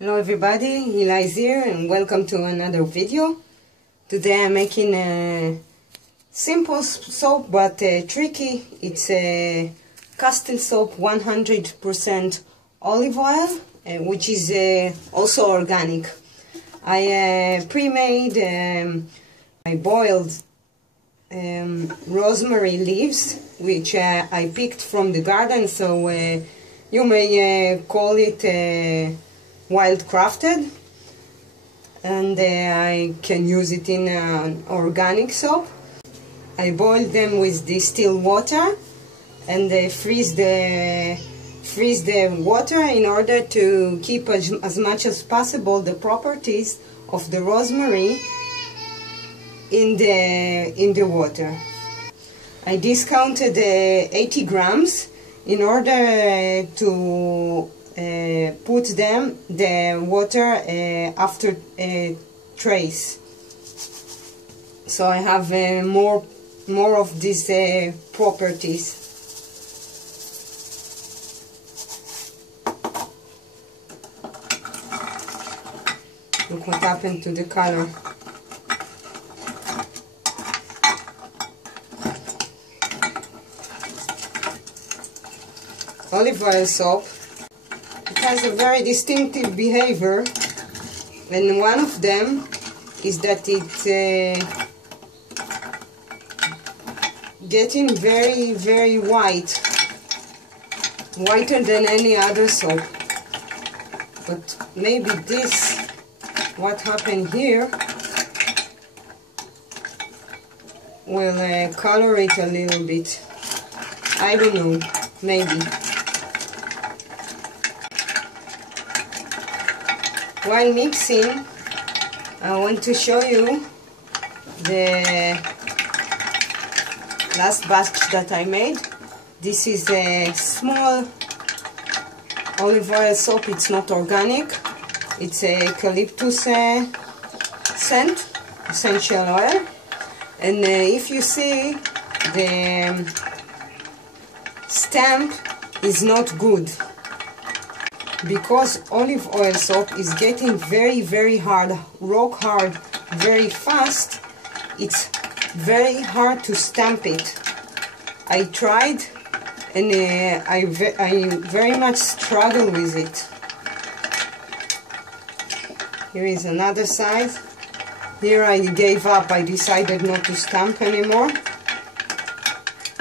Hello everybody, Hiלה is here and welcome to another video. Today I'm making a simple soap but tricky. It's a castile soap, 100% olive oil, which is also organic. I pre-made, I boiled rosemary leaves, which I picked from the garden, so you may call it wild crafted, and I can use it in an organic soap. I boiled them with distilled water and freeze the water in order to keep as much as possible the properties of the rosemary in the water. I discounted 80 grams in order to put the water after trace, so I have more of these properties. Look what happened to the color. Olive oil soap, it has a very distinctive behavior, and one of them is that it's getting very white, whiter than any other soap. But maybe this, what happened here, will color it a little bit. I don't know, maybe. While mixing, I want to show you the last batch that I made. This is a small olive oil soap. It's not organic. It's a eucalyptus scent, essential oil. And if you see, the stamp is not good, because olive oil soap is getting very hard, rock hard, very fast. It's very hard to stamp it. I tried, and I very much struggle with it. Here is another side. Here I gave up. I decided not to stamp anymore,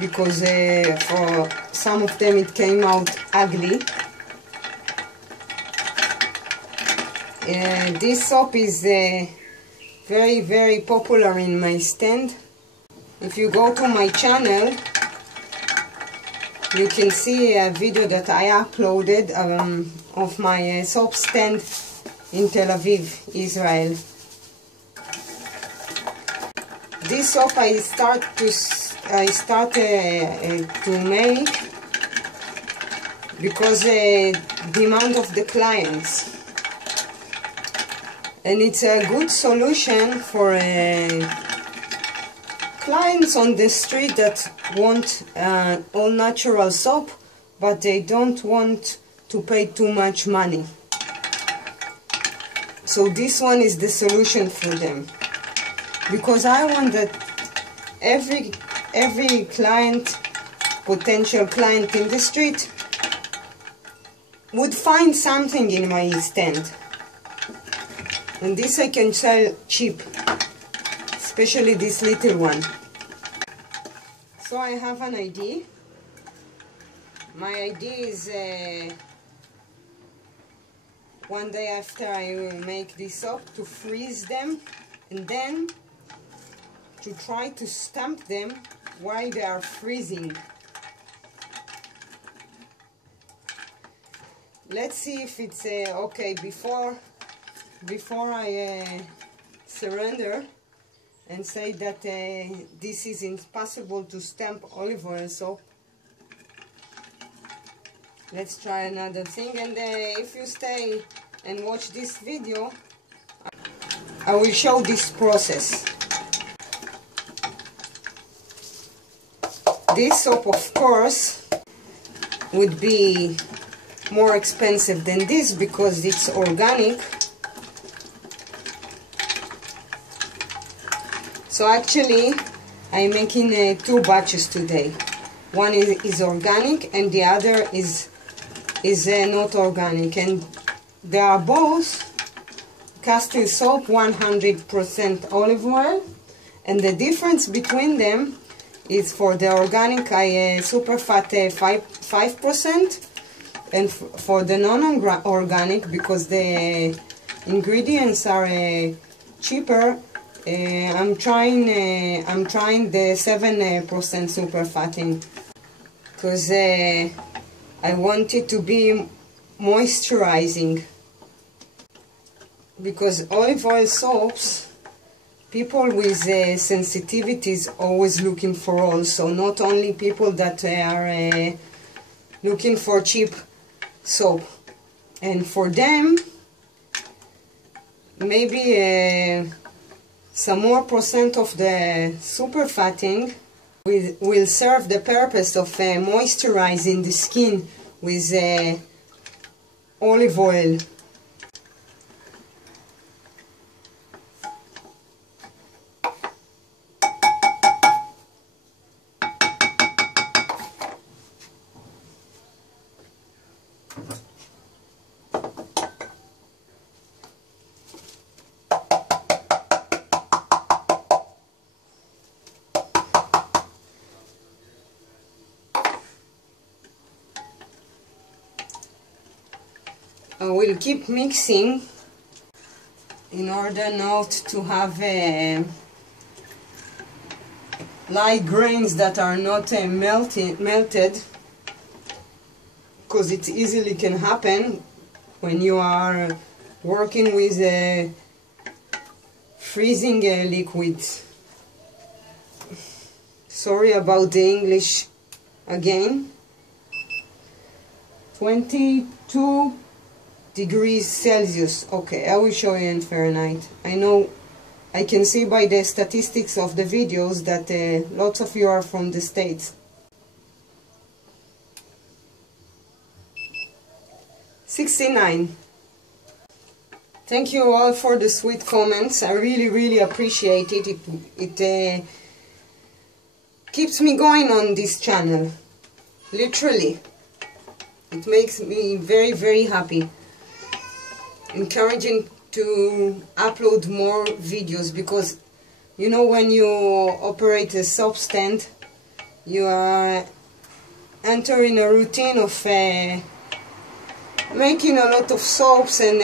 because for some of them it came out ugly. This soap is very popular in my stand. If you go to my channel, you can see a video that I uploaded of my soap stand in Tel Aviv, Israel. This soap I started to make because demand of the clients. And it's a good solution for clients on the street that want all natural soap, but they don't want to pay too much money. So this one is the solution for them, because I want that every client, potential client in the street, would find something in my stand. And this I can sell cheap, especially this little one. So I have an idea. My idea is one day after I will make this soap, to freeze them and then to try to stamp them while they are freezing. Let's see if it's okay before I surrender and say that this is impossible to stamp olive oil soap. Let's try another thing, and if you stay and watch this video, I will show this process. This soap, of course, would be more expensive than this because it's organic. So actually I'm making 2 batches today. One is organic and the other is not organic, and they are both castile soap, 100% olive oil, and the difference between them is for the organic I super fat 5%, and for the non-organic, because the ingredients are cheaper, I'm trying the 7% super fatting, because I want it to be moisturizing. Because olive oil soaps, people with sensitivities always looking for also, not only people that are looking for cheap soap. And for them, maybe some more percent of the super fatting will serve the purpose of moisturizing the skin with olive oil. I will keep mixing in order not to have light grains that are not melted, because it easily can happen when you are working with freezing liquids. Sorry about the English again. 22 degrees Celsius. Okay, I will show you in Fahrenheit. I know, I can see by the statistics of the videos that lots of you are from the States. 69. Thank you all for the sweet comments. I really appreciate it. It keeps me going on this channel. Literally. It makes me very happy. Encouraging to upload more videos, because you know, when you operate a soap stand, you are entering a routine of making a lot of soaps, and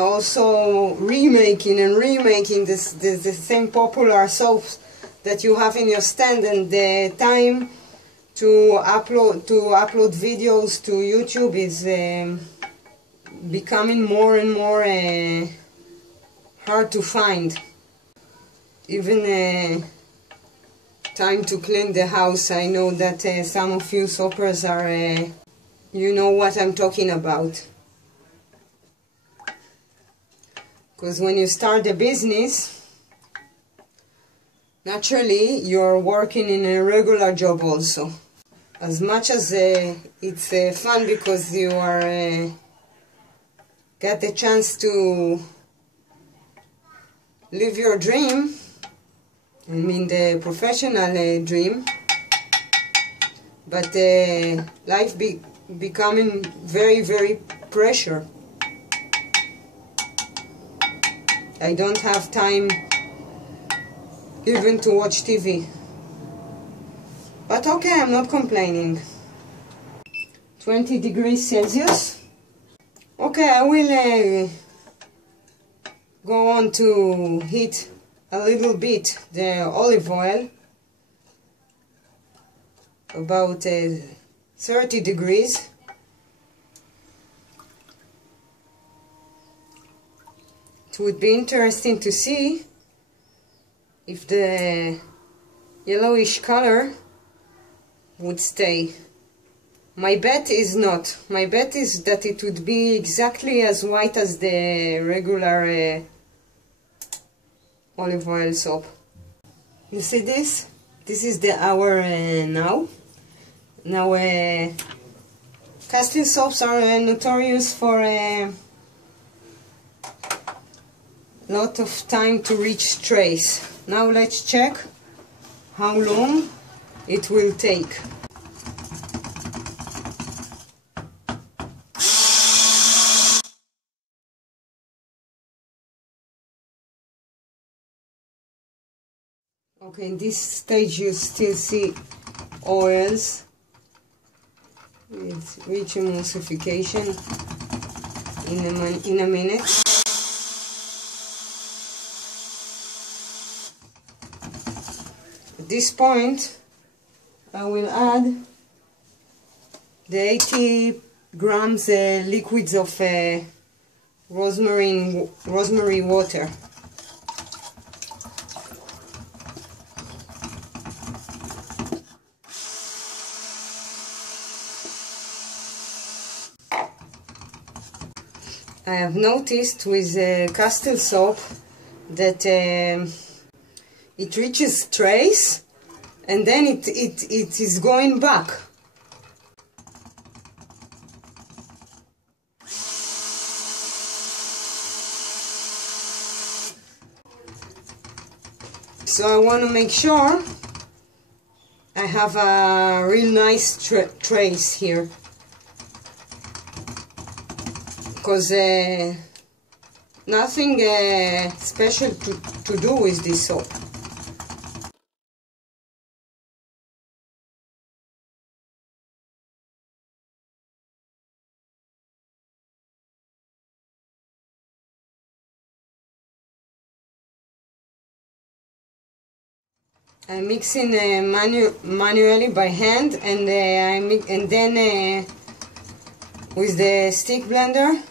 also remaking the same popular soaps that you have in your stand, and the time to upload videos to YouTube is becoming more and more hard to find. Even time to clean the house. I know that some of you soapers are, you know what I'm talking about. Because when you start a business, naturally you're working in a regular job also. As much as it's fun because you are get the chance to live your dream, I mean the professional dream, but life becoming very pressure. I don't have time even to watch TV. But okay, I'm not complaining. 20 degrees Celsius. Okay, I will go on to heat a little bit the olive oil, about 30 degrees. It would be interesting to see if the yellowish color would stay. My bet is not. My bet is that it would be exactly as white as the regular olive oil soap. You see this? This is the hour now. Now Castile soaps are notorious for a lot of time to reach trays. Now let's check how long it will take. Okay, in this stage you still see oils. It's reach emulsification in a minute. At this point, I will add the 80 grams liquids of rosemary water. I have noticed with castile soap that it reaches trace and then it is going back. So I want to make sure I have a real nice trace here. Because nothing special to do with this soap. I'm mixing manually by hand, and then with the stick blender,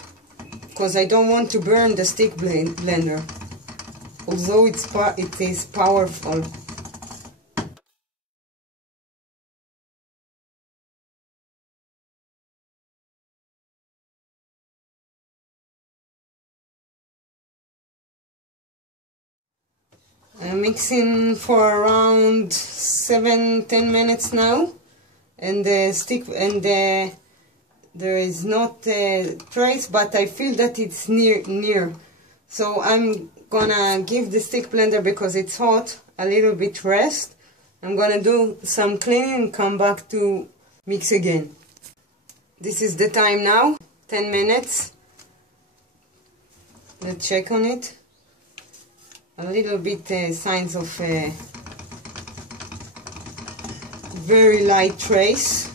because I don't want to burn the stick blender, although it is powerful. I'm mixing for around 7-10 minutes now, and there is not a trace, but I feel that it's near. So I'm gonna give the stick blender, because it's hot, a little bit rest. I'm gonna do some cleaning and come back to mix again. This is the time now, 10 minutes. Let's check on it. A little bit signs of very light trace.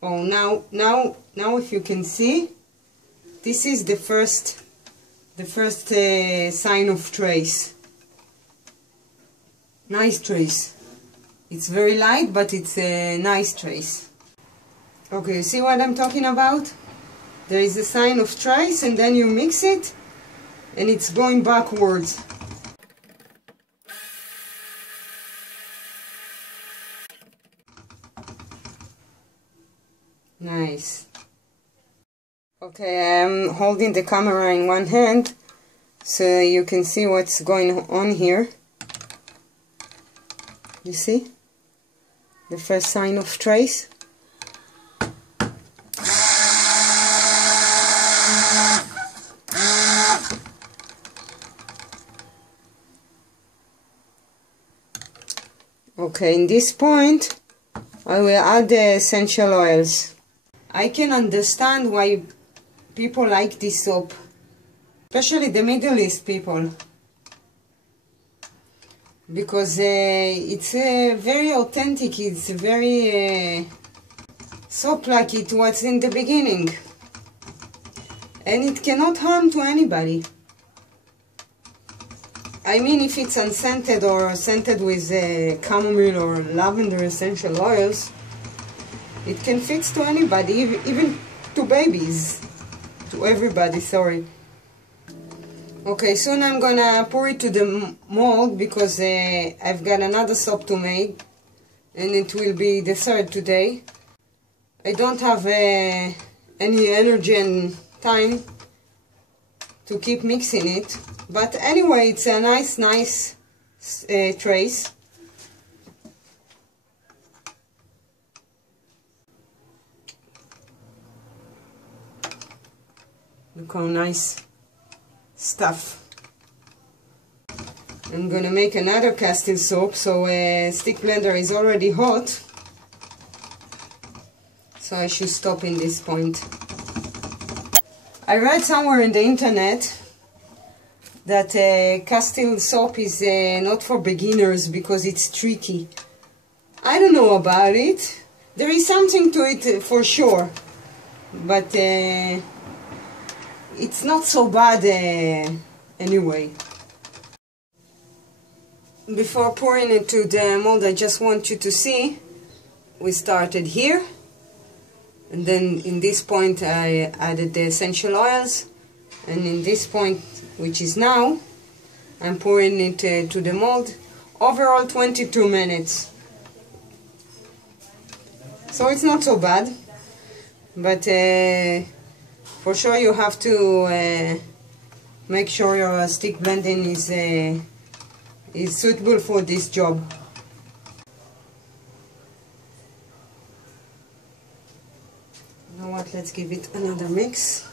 Oh, now if you can see, this is the first sign of trace. Nice trace. It's very light, but it's a nice trace. Okay, you see what I'm talking about? There is a sign of trace, and then you mix it, and it's going backwards. Nice. Okay, I'm holding the camera in one hand so you can see what's going on here. You see? The first sign of trace. Okay, in this point I will add the essential oils. I can understand why people like this soap, especially the Middle East people, because it's very authentic. It's very soap like it was in the beginning, and it cannot harm to anybody. I mean, if it's unscented or scented with chamomile or lavender essential oils, it can fit to anybody, even to babies, to everybody, sorry. Okay, soon I'm gonna pour it to the mold, because I've got another soap to make, and it will be the third today. I don't have any energy and time to keep mixing it, but anyway, it's a nice trace. Look how nice stuff. I'm gonna make another castile soap, so stick blender is already hot. So I should stop in this point. I read somewhere in the internet that castile soap is not for beginners because it's tricky. I don't know about it. There is something to it for sure, but it's not so bad anyway. Before pouring into the mold, I just want you to see, we started here, and then in this point I added the essential oils, and in this point, which is now, I'm pouring it to the mold. Overall 22 minutes. So it's not so bad, but for sure you have to make sure your stick blending is suitable for this job. You know what, let's give it another mix.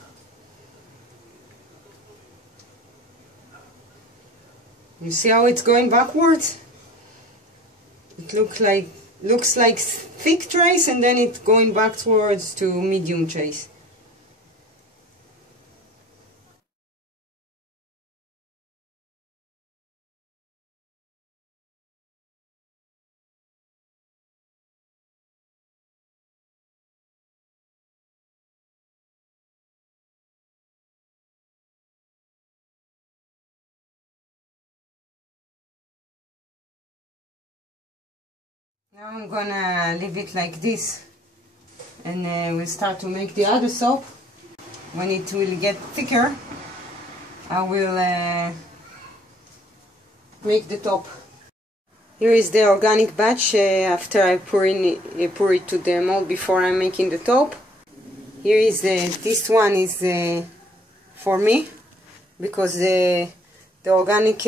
You see how it's going backwards? It looks like thick trace, and then it's going backwards to medium trace. Now I'm gonna leave it like this, and we'll start to make the other soap. When it will get thicker, I will make the top. Here is the organic batch after I pour it to the mold before I'm making the top. Here is this one is for me, because the organic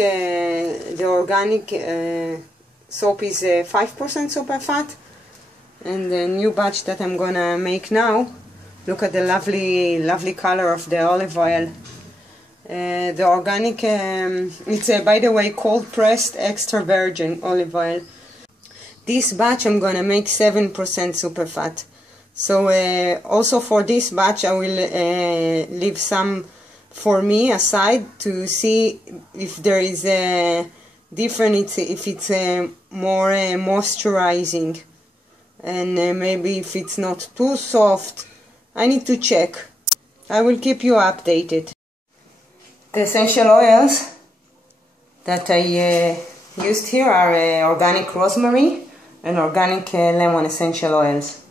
soap is 5% super fat, and the new batch that I'm gonna make now, look at the lovely color of the olive oil. The organic, it's by the way cold pressed extra virgin olive oil. This batch I'm gonna make 7% super fat. So also for this batch I will leave some for me aside to see if there is a different, if it's more moisturizing, and maybe if it's not too soft. I need to check. I will keep you updated. The essential oils that I used here are organic rosemary and organic lemon essential oils.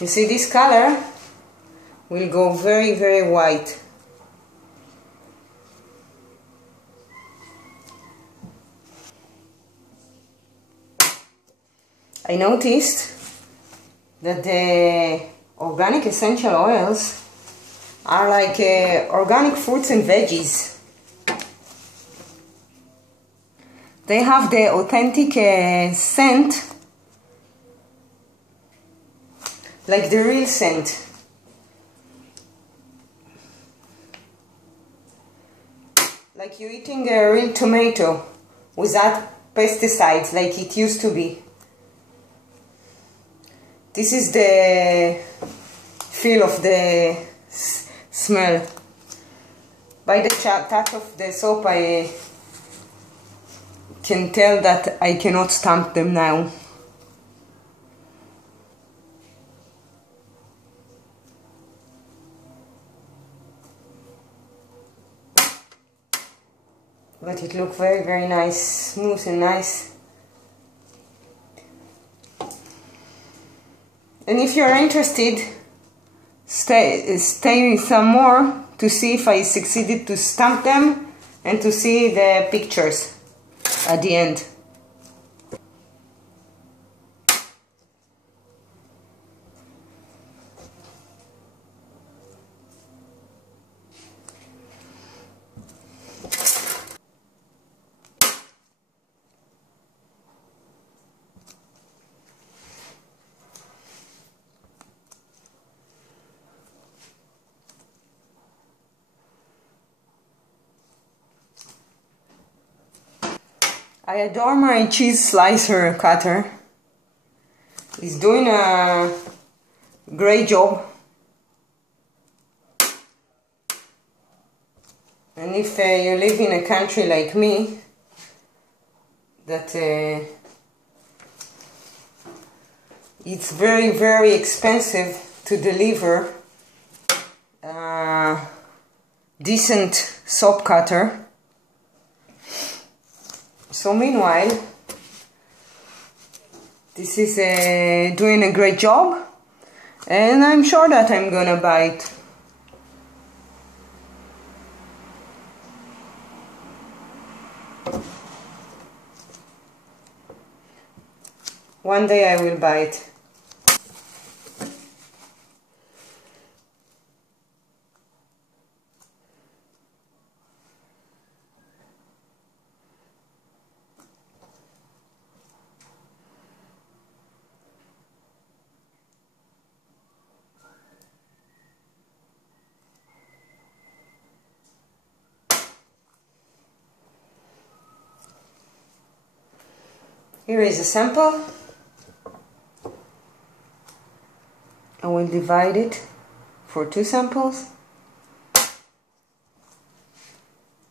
You see, this color will go very white. I noticed that the organic essential oils are like organic fruits and veggies. They have the authentic scent, like the real scent. Like you're eating a real tomato without pesticides like it used to be. This is the feel of the smell. By the touch of the soap I can tell that I cannot stamp them now. But it looks very nice, smooth and nice. And if you're interested, stay some more to see if I succeeded to stamp them and to see the pictures at the end. I adore my cheese slicer cutter. It's doing a great job. And if you live in a country like me, that it's very, very expensive to deliver a decent soap cutter. So meanwhile, this is doing a great job, and I'm sure that I'm gonna buy it. One day I will buy it. Here is a sample. I will divide it for 2 samples.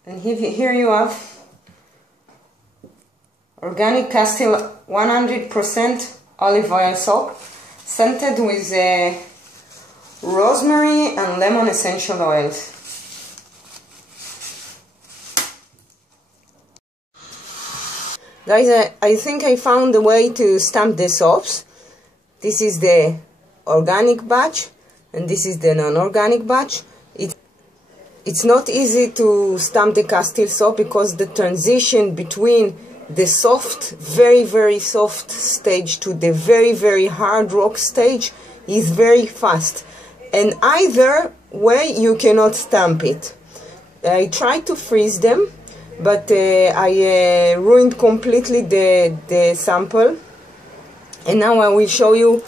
And here you have organic castile 100% olive oil soap, scented with rosemary and lemon essential oils. Guys, I think I found a way to stamp the soaps. This is the organic batch and this is the non-organic batch. It's not easy to stamp the castile soap because the transition between the soft, very, very soft stage to the very, very hard rock stage is very fast. And either way you cannot stamp it. I tried to freeze them, but I ruined completely the sample, and now I will show you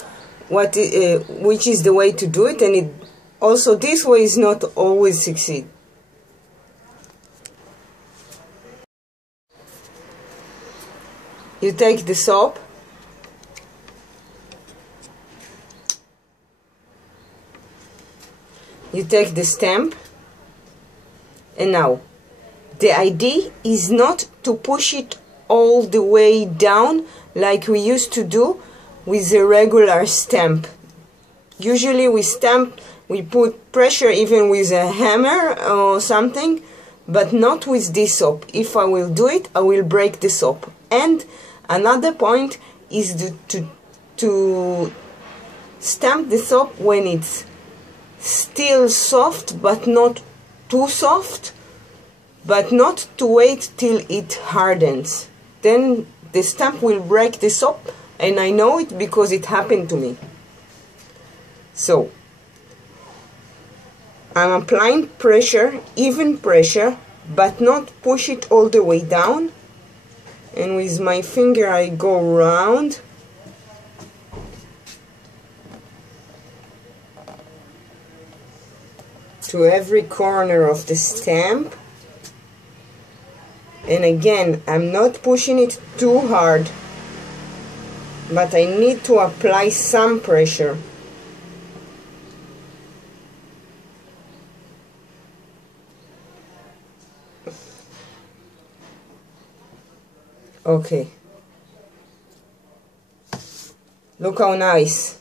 which is the way to do it, and also this way is not always succeed. You take the soap, you take the stamp, and now the idea is not to push it all the way down like we used to do with a regular stamp. Usually we put pressure even with a hammer or something, but not with this soap. If I will do it, I will break the soap. And another point is to stamp the soap when it's still soft but not too soft, but not to wait till it hardens. Then the stamp will break the soap, and I know it because it happened to me. So I'm applying pressure, even pressure, but not push it all the way down. And with my finger I go round to every corner of the stamp. And again, I'm not pushing it too hard, but I need to apply some pressure. Okay. Look how nice.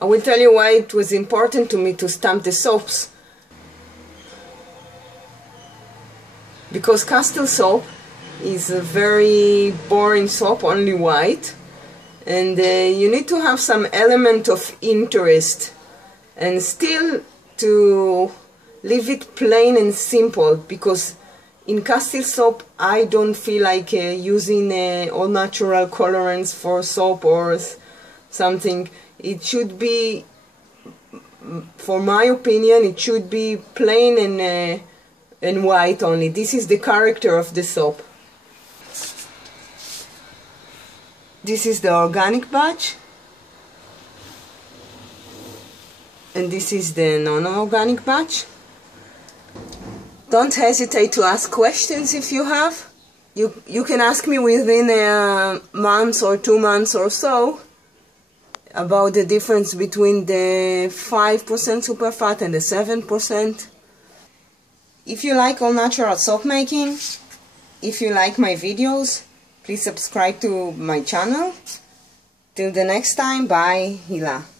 I will tell you why it was important to me to stamp the soaps. Because castile soap is a very boring soap, only white, and you need to have some element of interest and still to leave it plain and simple, because in castile soap I don't feel like using all natural colorants for soap or something. It should be, for my opinion, it should be plain and white only. This is the character of the soap. This is the organic batch, and this is the non-organic batch. Don't hesitate to ask questions if you have. You can ask me within a month or 2 months or so about the difference between the 5% superfat and the 7%. If you like all natural soap making, if you like my videos, please subscribe to my channel. Till the next time, bye, Hila.